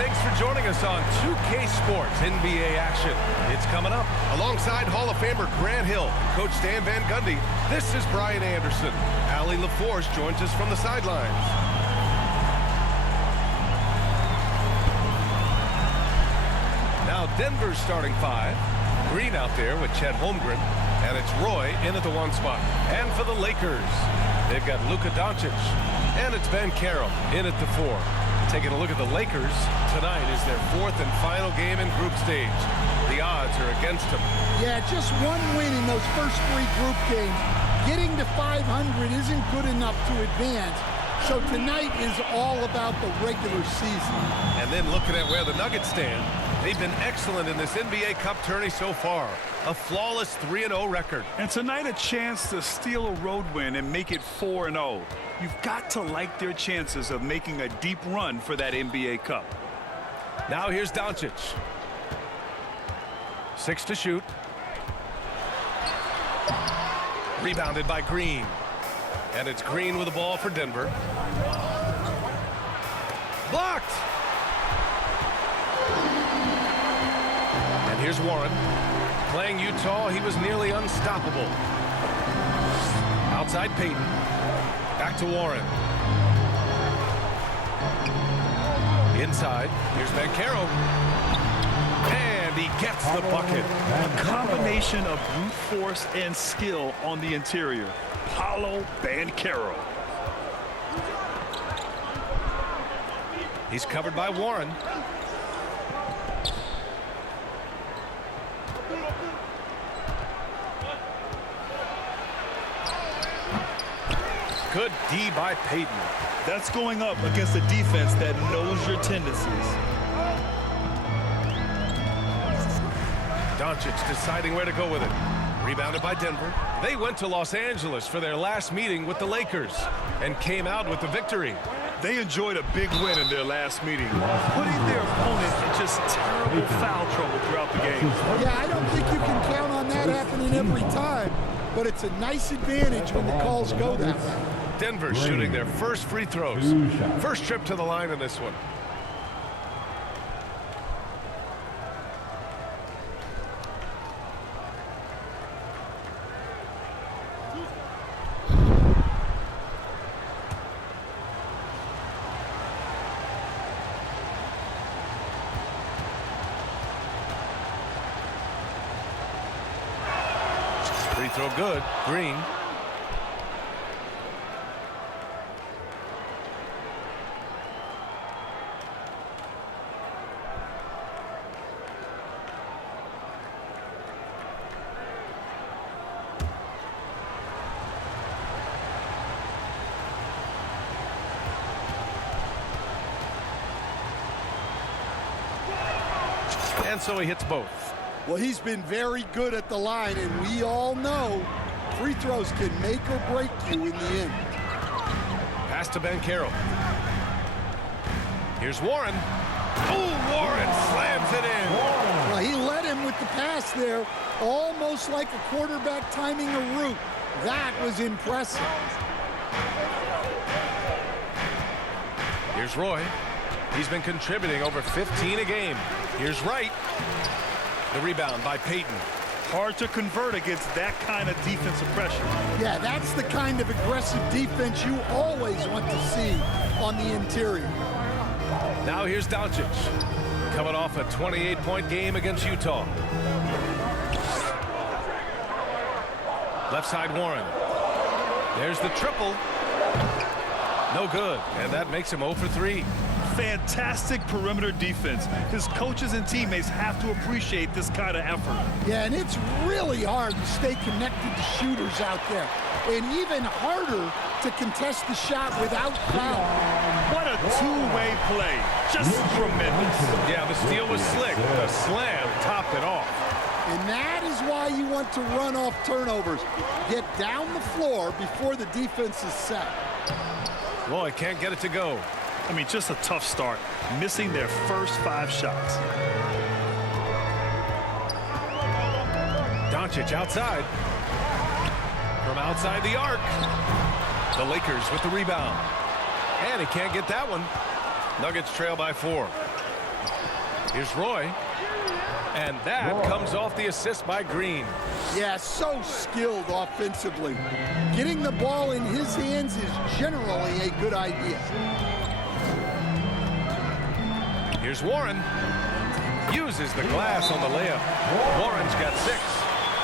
Thanks for joining us on 2K Sports NBA action. It's coming up. Alongside Hall of Famer Grant Hill, Coach Stan Van Gundy, this is Brian Anderson. Allie LaForce joins us from the sidelines. Now Denver's starting five. Green out there with Chet Holmgren. And it's Roy in at the one spot. And for the Lakers, they've got Luka Doncic. And it's Ben Carroll in at the four. Taking a look at the Lakers, tonight is their fourth and final game in group stage. The odds are against them. Yeah, just one win in those first three group games. Getting to 500 isn't good enough to advance. So tonight is all about the regular season. And then looking at where the Nuggets stand, they've been excellent in this NBA Cup tourney so far. A flawless 3-0 record. And tonight a chance to steal a road win and make it 4-0. You've got to like their chances of making a deep run for that NBA Cup. Now here's Doncic. 6 to shoot. Rebounded by Green. And it's Green with the ball for Denver. Blocked! And here's Warren. Playing Utah, he was nearly unstoppable. Outside Payton. Back to Warren. Inside, here's Banchero. And he gets the bucket. A combination of brute force and skill on the interior. Paolo Banchero. He's covered by Warren. Good D by Payton. That's going up against a defense that knows your tendencies. Doncic deciding where to go with it. Rebounded by Denver. They went to Los Angeles for their last meeting with the Lakers and came out with the victory. They enjoyed a big win in their last meeting, putting their opponent in just terrible foul trouble throughout the game. Yeah, I don't think you can count on that happening every time, but it's a nice advantage when the calls go that way. Denver shooting their first free throws. First trip to the line in this one. Free throw good. Green. And so he hits both. Well, he's been very good at the line, and we all know free throws can make or break you in the end. Pass to Banchero. Here's Warren. Oh, Warren slams it in. Well, he led him with the pass there, almost like a quarterback timing a route. That was impressive. Here's Roy. He's been contributing over 15 a game. Here's Wright. The rebound by Payton. Hard to convert against that kind of defensive pressure. Yeah, that's the kind of aggressive defense you always want to see on the interior. Now here's Doncic. Coming off a 28-point game against Utah. Left side Warren. There's the triple. No good. And that makes him 0 for 3. Fantastic perimeter defense. His coaches and teammates have to appreciate this kind of effort. Yeah, and it's really hard to stay connected to shooters out there. And even harder to contest the shot without foul. What a two-way play. Just tremendous. Yeah, the steal was slick. The slam topped it off. And that is why you want to run off turnovers. Get down the floor before the defense is set. Boy, can't get it to go. I mean, just a tough start, missing their first 5 shots. Doncic outside. From outside the arc. The Lakers with the rebound. And he can't get that one. Nuggets trail by 4. Here's Roy. And that comes off the assist by Green. Yeah, so skilled offensively. Getting the ball in his hands is generally a good idea. Here's Warren. Uses the glass on the layup. Warren's got 6.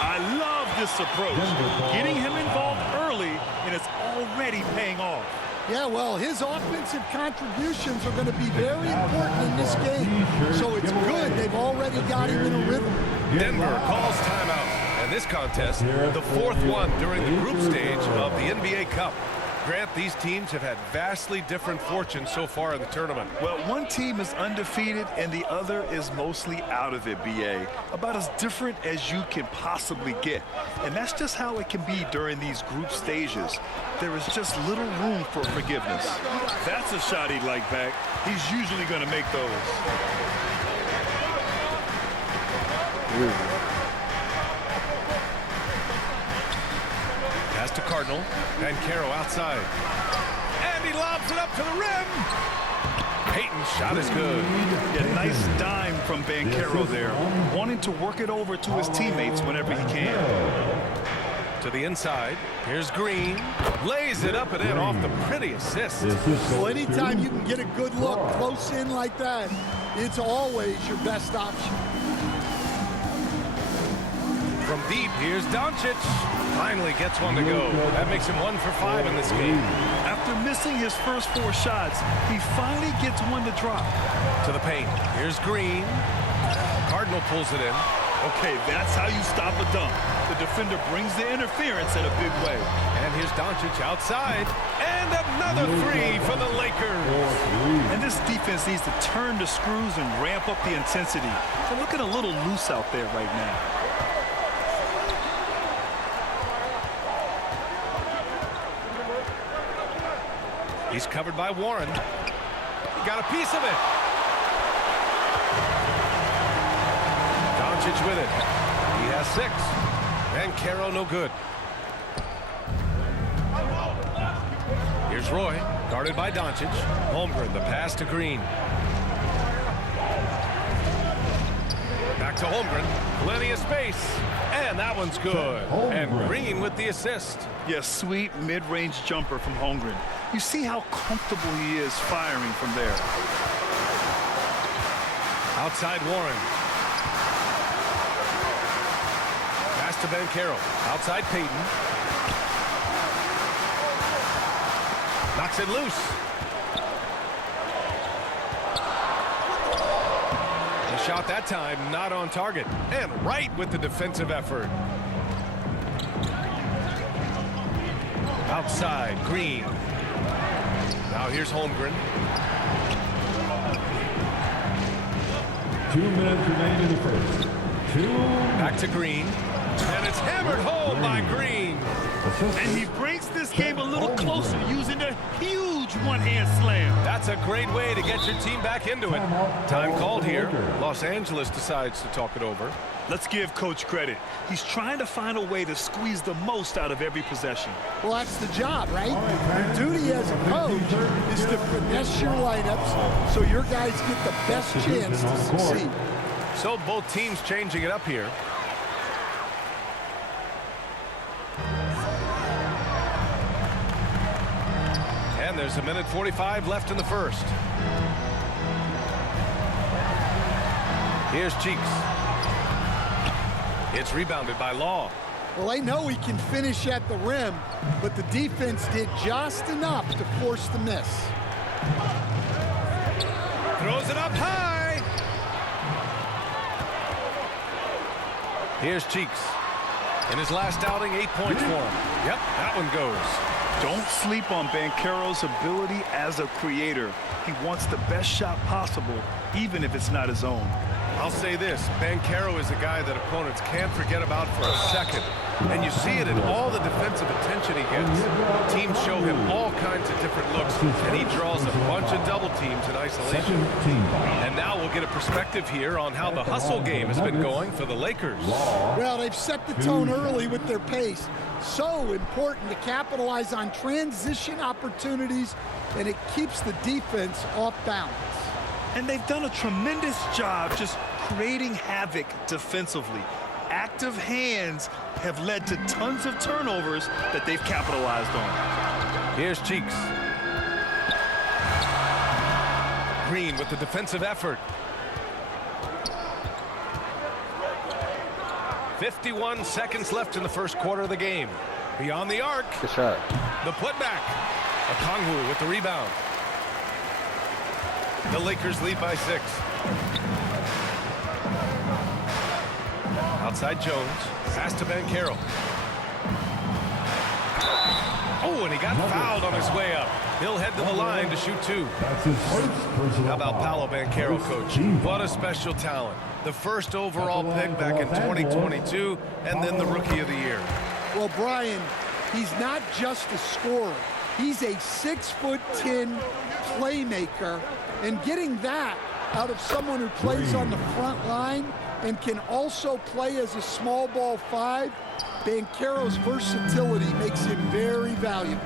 I love this approach. Getting him involved early, and it's already paying off. Yeah, well, his offensive contributions are going to be very important in this game. So it's good they've already got him in a rhythm. Denver calls timeout. And this contest, the 4th one during the group stage of the NBA Cup. Grant, these teams have had vastly different fortunes so far in the tournament. Well, one team is undefeated and the other is mostly out of it, BA. About as different as you can possibly get. And that's just how it can be during these group stages. There is just little room for forgiveness. That's a shot he'd like back. He's usually going to make those. Pass to Cardinal. Banchero outside. And he lobs it up to the rim. Payton's shot is good. A nice dime from Banchero there, wanting to work it over to his teammates whenever he can. To the inside. Here's Green. Lays it up and in off the pretty assist. Well, anytime you can get a good look close in like that, it's always your best option. From deep, here's Doncic. Finally gets one to go. That makes him 1 for 5 in this game. After missing his first 4 shots, he finally gets one to drop. To the paint. Here's Green. Cardinal pulls it in. Okay, that's how you stop a dunk. The defender brings the interference in a big way. And here's Doncic outside. And another 3 for the Lakers. And this defense needs to turn the screws and ramp up the intensity. They're looking a little loose out there right now. He's covered by Warren. He got a piece of it. Doncic with it. He has 6. Banchero no good. Here's Roy, guarded by Doncic. Holmgren, the pass to Green. Back to Holmgren. Plenty of space. And that one's good. And Green with the assist. Yes, sweet mid-range jumper from Holmgren. You see how comfortable he is firing from there. Outside Warren. Pass to Banchero. Outside Payton. Knocks it loose. The shot that time not on target. And right with the defensive effort. Outside Green. Now here's Holmgren. 2 minutes remain in the first. Back to Green. And it's hammered home by Green. And he breaks this game a little closer using a huge one-hand slam. That's a great way to get your team back into it. Time called here. Los Angeles decides to talk it over. Let's give Coach credit. He's trying to find a way to squeeze the most out of every possession. Well, that's the job, right? Your duty as a coach is to finesse your lineups so your guys get the best chance to succeed. So both teams changing it up here. And there's 1:45 left in the first. Here's Cheeks. It's rebounded by Law. Well, they know he can finish at the rim, but the defense did just enough to force the miss. Throws it up high. Here's Cheeks. In his last outing, 8 points for him. Yep, that one goes. Don't sleep on Banchero's ability as a creator. He wants the best shot possible, even if it's not his own. I'll say this, Banchero is a guy that opponents can't forget about for a second. And you see it in all the defensive attention he gets. Teams show him all kinds of different looks, and he draws a bunch of double teams in isolation. And now we'll get a perspective here on how the hustle game has been going for the Lakers. Well, they've set the tone early with their pace. So important to capitalize on transition opportunities, and it keeps the defense off balance. And they've done a tremendous job just creating havoc defensively. Active hands have led to tons of turnovers that they've capitalized on. Here's Cheeks. Green with the defensive effort. 51 seconds left in the first quarter of the game. Beyond the arc. Good shot. The putback. Okongwu with the rebound. The Lakers lead by 6. Outside Jones. Pass to Banchero. Oh, and he got fouled on his way up. He'll head to the line to shoot 2. That's his first personal How about foul. Paolo Banchero, coach? What a special talent. The first overall pick back in 2022, and then the Rookie of the Year. Well, Brian, he's not just a scorer. He's a 6'10" playmaker, and getting that out of someone who plays on the front line and can also play as a small ball 5, Banchero's versatility makes him very valuable.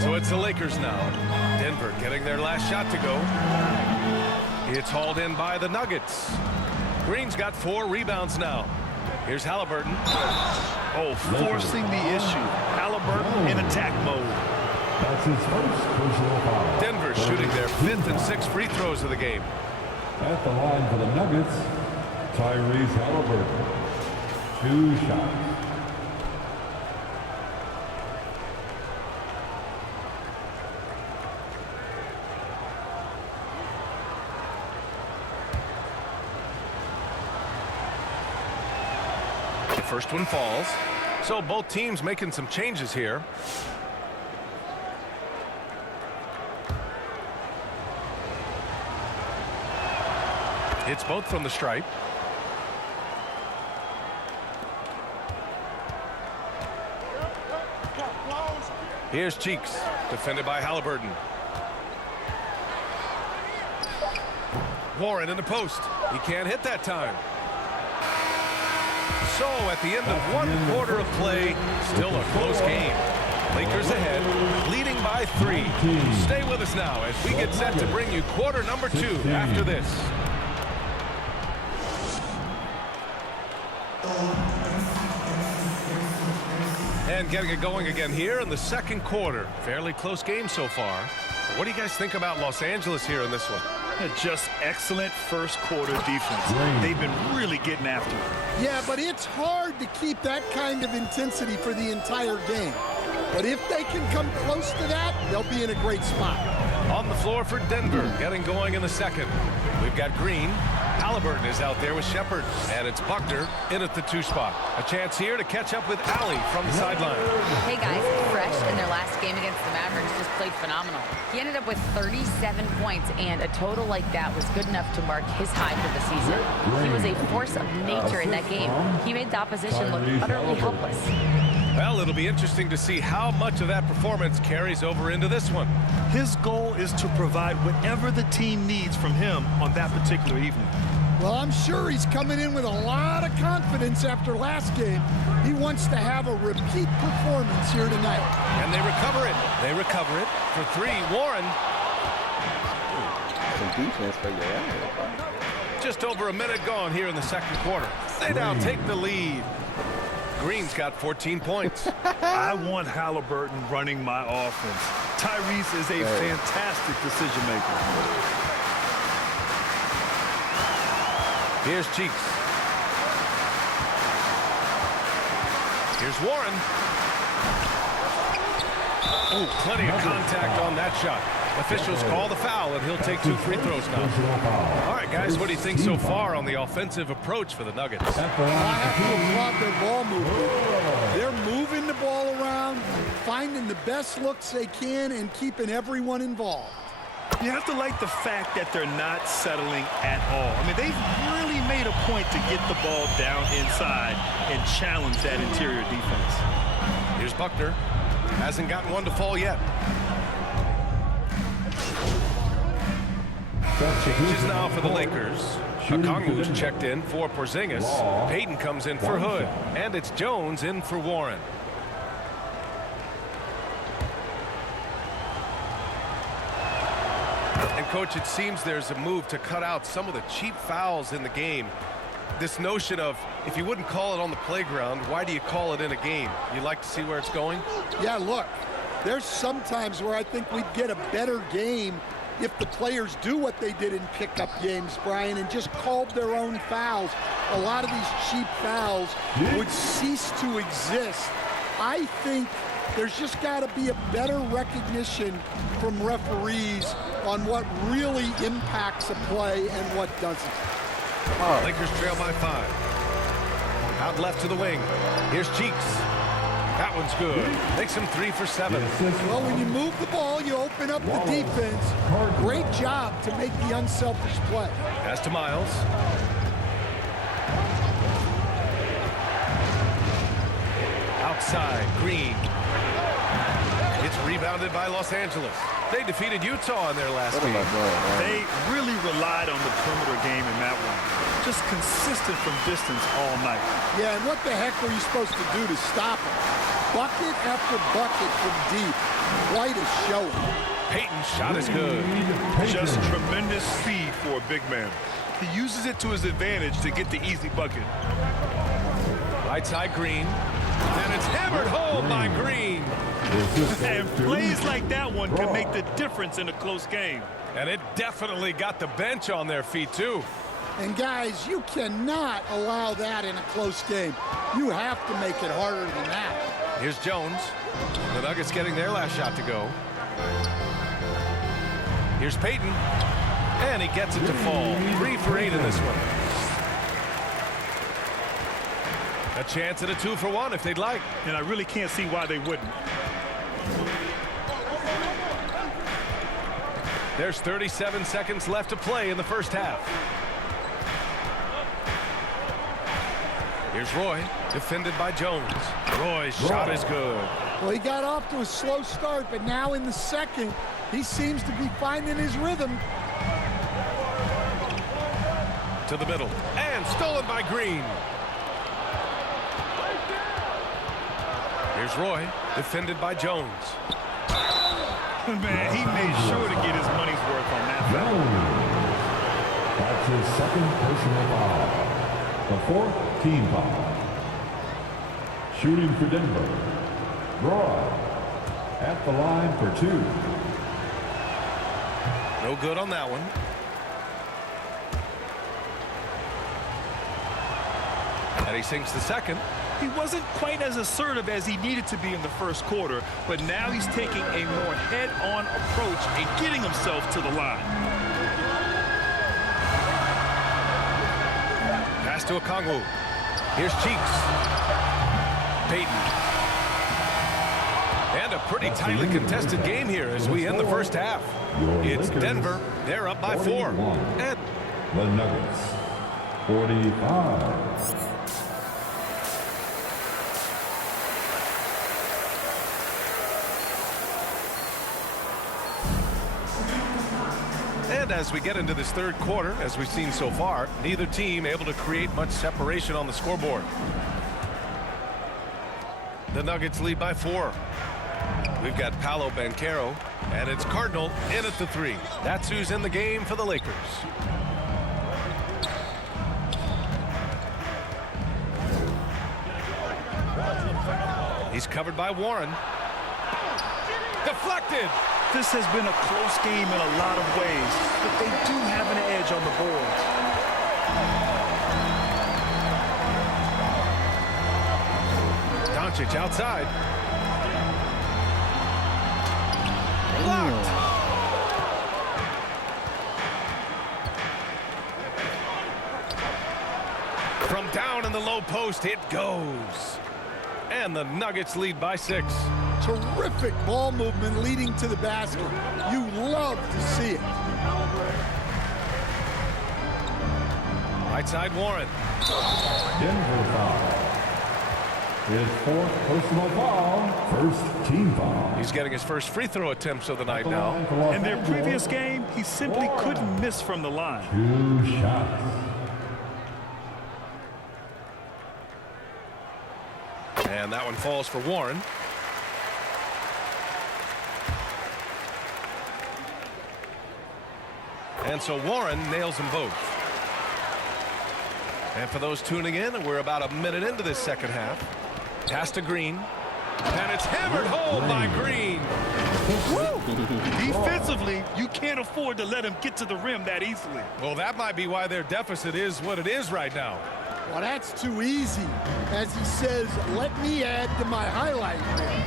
So it's the Lakers now. Denver getting their last shot to go. It's hauled in by the Nuggets. Green's got 4 rebounds now. Here's Halliburton. Oh, forcing the issue. Halliburton in attack mode. That's his first personal foul. Denver shooting their 5th and 6th free throws of the game. At the line for the Nuggets, Tyrese Halliburton. 2 shots. The first one falls. So both teams making some changes here. It's both from the stripe. Here's Cheeks, defended by Halliburton. Warren in the post. He can't hit that time. So at the end of 1 quarter of play, still a close game. Lakers ahead, leading by 3. Stay with us now as we get set to bring you quarter number 2 after this. And getting it going again here in the second quarter. Fairly close game so far. What do you guys think about Los Angeles here in this one? Just excellent first quarter defense. They've been really getting after it. Yeah, but it's hard to keep that kind of intensity for the entire game. But if they can come close to that, they'll be in a great spot. On the floor for Denver, getting going in the second. We've got Green. Halliburton is out there with Shepard. And it's Buckner in at the 2 spot. A chance here to catch up with Allie from the sideline. Hey guys, Fresh in their last game against the Mavericks just played phenomenal. He ended up with 37 points, and a total like that was good enough to mark his high for the season. He was a force of nature in that game. He made the opposition look utterly helpless. Well, it'll be interesting to see how much of that performance carries over into this one. His goal is to provide whatever the team needs from him on that particular evening. Well, I'm sure he's coming in with a lot of confidence after last game. He wants to have a repeat performance here tonight. And they recover it. They recover it for 3. Warren. Some defense for your area. Just over a minute gone here in the second quarter. They now take the lead. Green's got 14 points. I want Halliburton running my offense. Tyrese is a fantastic decision maker. Here's Cheeks. Here's Warren. Oh, plenty of contact on that shot. Officials call the foul, and he'll take 2 free throws now. All right, guys, what do you think so far on the offensive approach for the Nuggets? I have to applaud their ball movement. They're moving the ball around, finding the best looks they can, and keeping everyone involved. You have to like the fact that they're not settling at all. I mean, they've really made a point to get the ball down inside and challenge that interior defense. Here's Buckner. Hasn't gotten one to fall yet. Changes now for the Lakers. Okongwu's checked in for Porzingis. Payton comes in for Hood. And it's Jones in for Warren. And Coach, it seems there's a move to cut out some of the cheap fouls in the game. This notion of, if you wouldn't call it on the playground, why do you call it in a game? You like to see where it's going? Yeah, look, there's some times where I think we'd get a better game if the players do what they did in pickup games, Brian, and just called their own fouls. A lot of these cheap fouls would cease to exist. I think there's just got to be a better recognition from referees on what really impacts a play and what doesn't. Lakers trail by 5. Out left to the wing. Here's Cheeks. That one's good. Makes him 3 for 7. Well, when you move the ball, you open up the defense. Great job to make the unselfish play. Pass to Miles. Outside, Green. It's rebounded by Los Angeles. They defeated Utah in their last What am game. I doing, man? They really relied on the perimeter game in that one. Just consistent from distance all night. Yeah, and what the heck were you supposed to do to stop him? Bucket after bucket from deep. Quite a showing. Peyton's shot is good. Just tremendous speed for a big man. He uses it to his advantage to get the easy bucket. Right side, Green. And it's hammered home by Green. And plays like that one can make the difference in a close game. And it definitely got the bench on their feet, too. And guys, you cannot allow that in a close game. You have to make it harder than that. Here's Jones. The Nuggets getting their last shot to go. Here's Peyton. And he gets it to fall. 3 for 8 in this one. A chance at a 2 for 1 if they'd like. And I really can't see why they wouldn't. There's 37 seconds left to play in the first half. Here's Roy, defended by Jones. Roy's shot is good. Well, he got off to a slow start, but now in the second, he seems to be finding his rhythm. To the middle. And stolen by Green. Here's Roy, defended by Jones. Man, he made sure to get his money's worth on that foul. That's his second personal foul. The fourth team foul. Shooting for Denver. Roy at the line for 2. No good on that one. And he sinks the second. He wasn't quite as assertive as he needed to be in the first quarter, but now he's taking a more head-on approach and getting himself to the line. Pass to Okongwu. Here's Cheeks. Peyton. And a pretty tightly contested game here as we end the first half. It's Denver. They're up by 4. And the Nuggets 45. And as we get into this third quarter, as we've seen so far, neither team able to create much separation on the scoreboard. The Nuggets lead by 4. We've got Paolo Banchero, and it's Cardinal in at the 3. That's who's in the game for the Lakers. He's covered by Warren. Deflected. This has been a close game in a lot of ways, but they do have an edge on the boards. Doncic outside. Blocked. From down in the low post, it goes. And the Nuggets lead by 6. Terrific ball movement leading to the basket. You love to see it. Right side, Warren. Denver foul. His fourth personal foul. First team foul. He's getting his first free throw attempts of the night now. In their previous game, he simply couldn't miss from the line. 2 shots. And that one falls for Warren. And so Warren nails them both. And for those tuning in, we're about a minute into this second half. Pass to Green. And it's hammered home by Green. Defensively, you can't afford to let him get to the rim that easily. Well, that might be why their deficit is what it is right now. Well, that's too easy. As he says, let me add to my highlight reel.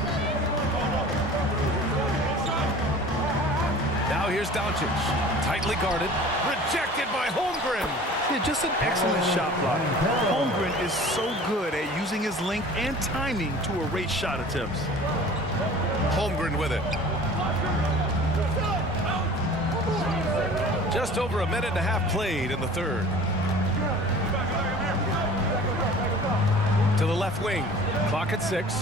Now here's Doncic. Tightly guarded. Rejected by Holmgren. Yeah, just an excellent shot block. Holmgren is so good at using his length and timing to erase shot attempts. Holmgren with it. Just over a minute and a half played in the third. To the left wing. Clock at 6.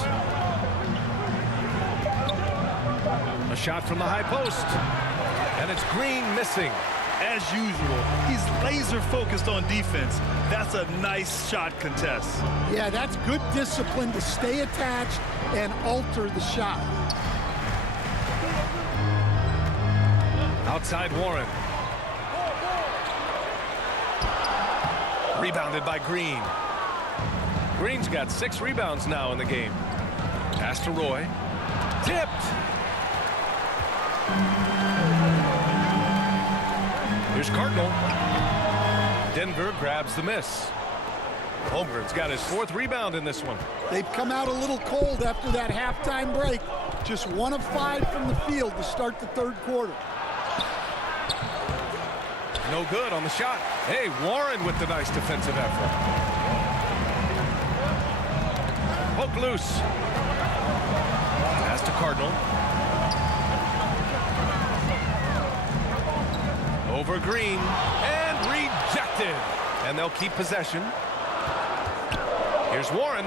A shot from the high post. And it's Green missing. As usual, he's laser focused on defense. That's a nice shot contest. Yeah, that's good discipline to stay attached and alter the shot. Outside Warren. Rebounded by Green. Green's got 6 rebounds now in the game. Pass to Roy. Tipped. Here's Cardinal. Denver grabs the miss. Holmgren's got his 4th rebound in this one. They've come out a little cold after that halftime break. Just 1 of 5 from the field to start the third quarter. No good on the shot. Hey, Warren with the nice defensive effort. Poke loose. Pass to Cardinal. Over Green. And rejected. And they'll keep possession. Here's Warren.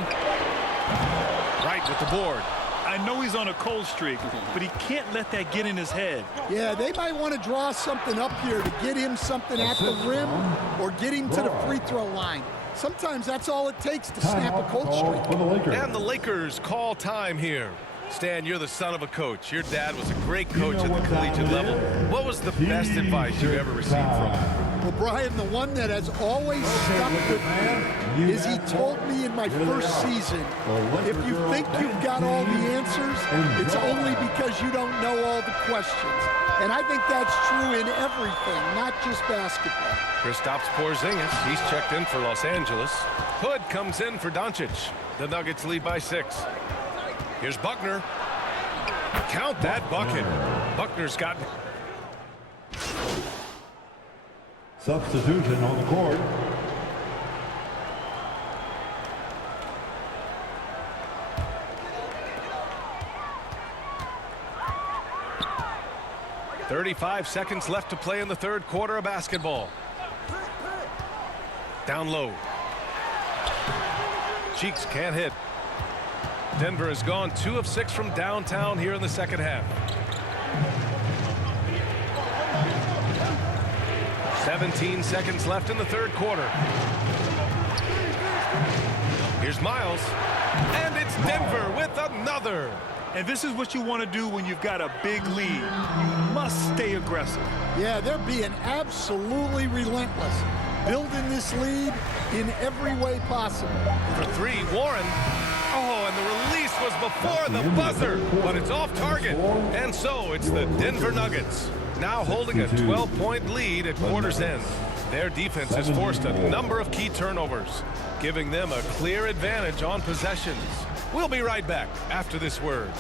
Right with the board. I know he's on a cold streak, but he can't let that get in his head. Yeah, they might want to draw something up here to get him something at the rim or get him to the free throw line. Sometimes that's all it takes to snap a cold streak. And the Lakers call time here. Stan, you're the son of a coach. Your dad was a great coach at the collegiate level. What was the best advice you ever received from him? Well, Brian, the one that has always stuck with me is he told me in my first season, if you think you've got all the answers, it's only because you don't know all the questions. And I think that's true in everything, not just basketball. Kristaps Porzingis, he's checked in for Los Angeles. Hood comes in for Doncic. The Nuggets lead by 6. Here's Buckner. Count that bucket. Buckner's got... Substitution on the court. .35 seconds left to play in the third quarter of basketball. Down low. Cheeks can't hit. Denver has gone 2 of 6 from downtown here in the second half. 17 seconds left in the third quarter. Here's Miles. And it's Denver with another. And this is what you want to do when you've got a big lead. You must stay aggressive. Yeah, they're being absolutely relentless, building this lead in every way possible. For 3, Warren. Oh, and the release was before the buzzer, but it's off target. And so it's the Denver Nuggets, now holding a 12-point lead at quarter's end. Their defense has forced a number of key turnovers, giving them a clear advantage on possessions. We'll be right back after this word.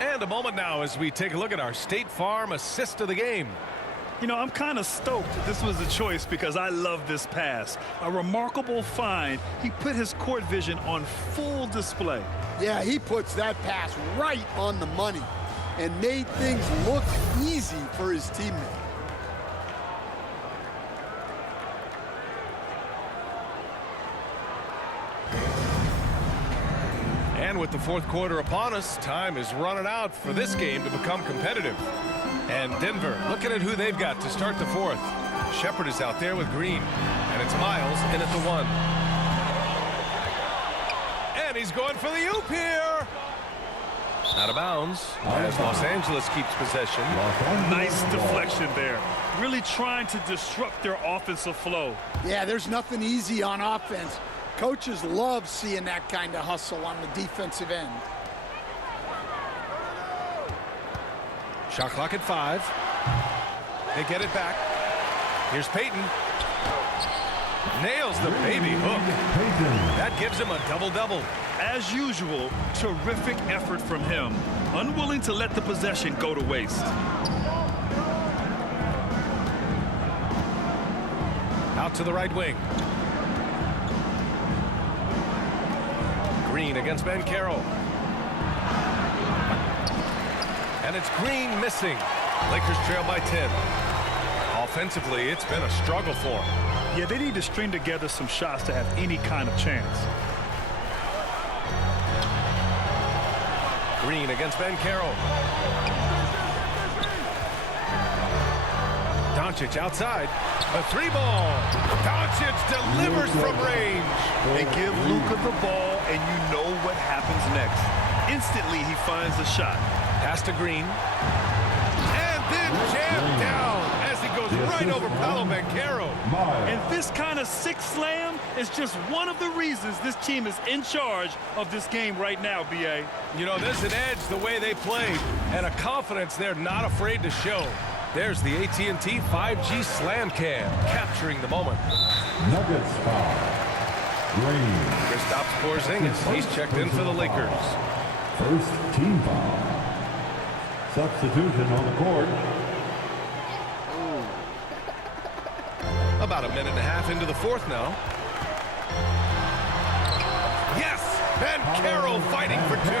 And a moment now as we take a look at our State Farm assist of the game. You know, I'm kind of stoked that this was a choice because I love this pass. A remarkable find. He put his court vision on full display. Yeah, he puts that pass right on the money and made things look easy for his teammate. And with the fourth quarter upon us, time is running out for this game to become competitive. And Denver looking at who they've got to start the fourth. Shepard is out there with Green, and it's Miles in at the 1. And he's going for the oop here. Out of bounds as Los Angeles keeps possession. Nice deflection there. Really trying to disrupt their offensive flow. Yeah, there's nothing easy on offense. Coaches love seeing that kind of hustle on the defensive end. Shot clock at 5. They get it back. Here's Payton. Nails the baby hook. That gives him a double-double. As usual, terrific effort from him. Unwilling to let the possession go to waste. Out to the right wing. Green against Banchero. And it's Green missing. Lakers trail by 10. Offensively, it's been a struggle for them. Yeah, they need to string together some shots to have any kind of chance. Green against Banchero. Doncic outside. A 3-ball. Doncic delivers from range. They give Luka the ball, and you know what happens next. Instantly, he finds the shot. Pass to Green. And then jammed down as he goes right over Paolo Banchero. And this kind of six slam is just one of the reasons this team is in charge of this game right now, B.A. You know, there's an edge the way they played and a confidence they're not afraid to show. There's the AT&T 5G Slam Cam capturing the moment. Nuggets foul. Green. Kristaps Porzingis, he's checked in for the Lakers. First team foul. Substitution on the court. About a minute and a half into the fourth now. Yes! Banchero fighting for 2.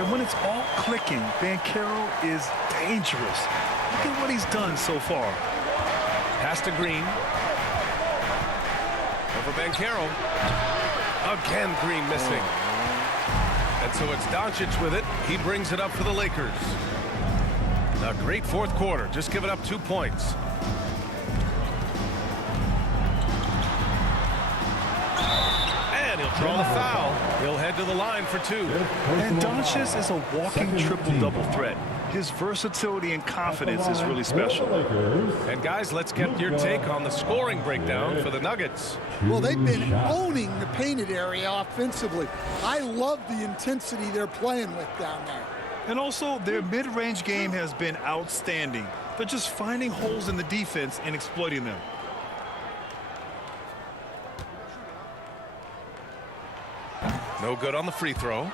And when it's all clicking, Banchero is dangerous. Look at what he's done so far. Pass to Green. Over Banchero. Again, Green missing. And so it's Doncic with it. He brings it up for the Lakers. A great fourth quarter. Just giving up 2 points. And he'll draw the foul. He'll head to the line for 2. And Doncic is a walking triple-double threat. His versatility and confidence is really special. And guys, let's get your take on the scoring breakdown for the Nuggets. Well, they've been owning the painted area offensively. I love the intensity they're playing with down there. And also, their mid-range game has been outstanding. They're just finding holes in the defense and exploiting them. No good on the free throw.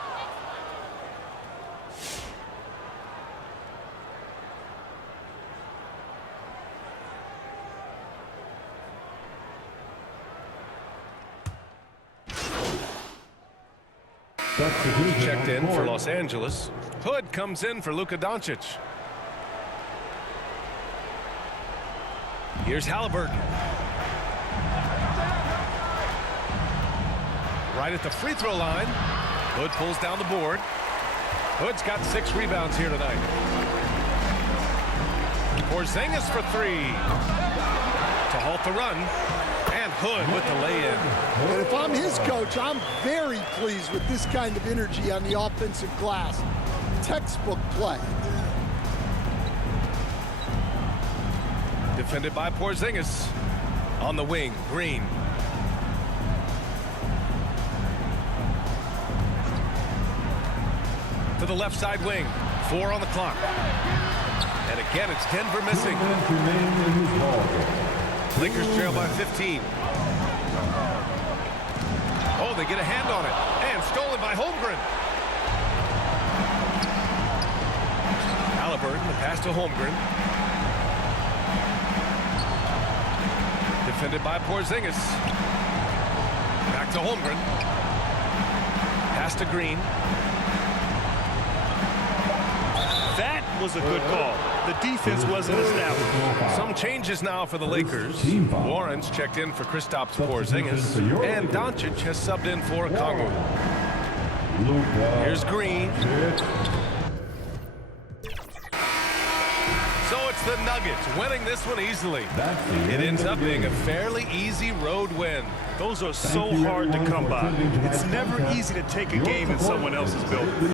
Checked in for Los Angeles. Hood comes in for Luka Doncic. Here's Halliburton. Right at the free throw line. Hood pulls down the board. Hood's got 6 rebounds here tonight. Porzingis for 3. To halt the run. And Hood with the lay-in. And if I'm his coach, I'm very pleased with this kind of energy on the offensive glass. Textbook play. Defended by Porzingis. On the wing, Green. To the left side wing. 4 on the clock. And again, it's Denver missing. Lakers trail by 15. Oh, they get a hand on it. And stolen by Holmgren. Halliburton, the pass to Holmgren. Defended by Porzingis. Back to Holmgren. Pass to Green. That was a good call. The defense wasn't established. Some changes now for the Lakers. Warren's checked in for Kristaps Porzingis. And Doncic has subbed in for Okongwu. Here's Green. So it's the Nuggets winning this one easily. It ends up being a fairly easy road win. Those are so hard to come by. It's never easy to take a game in someone else's building.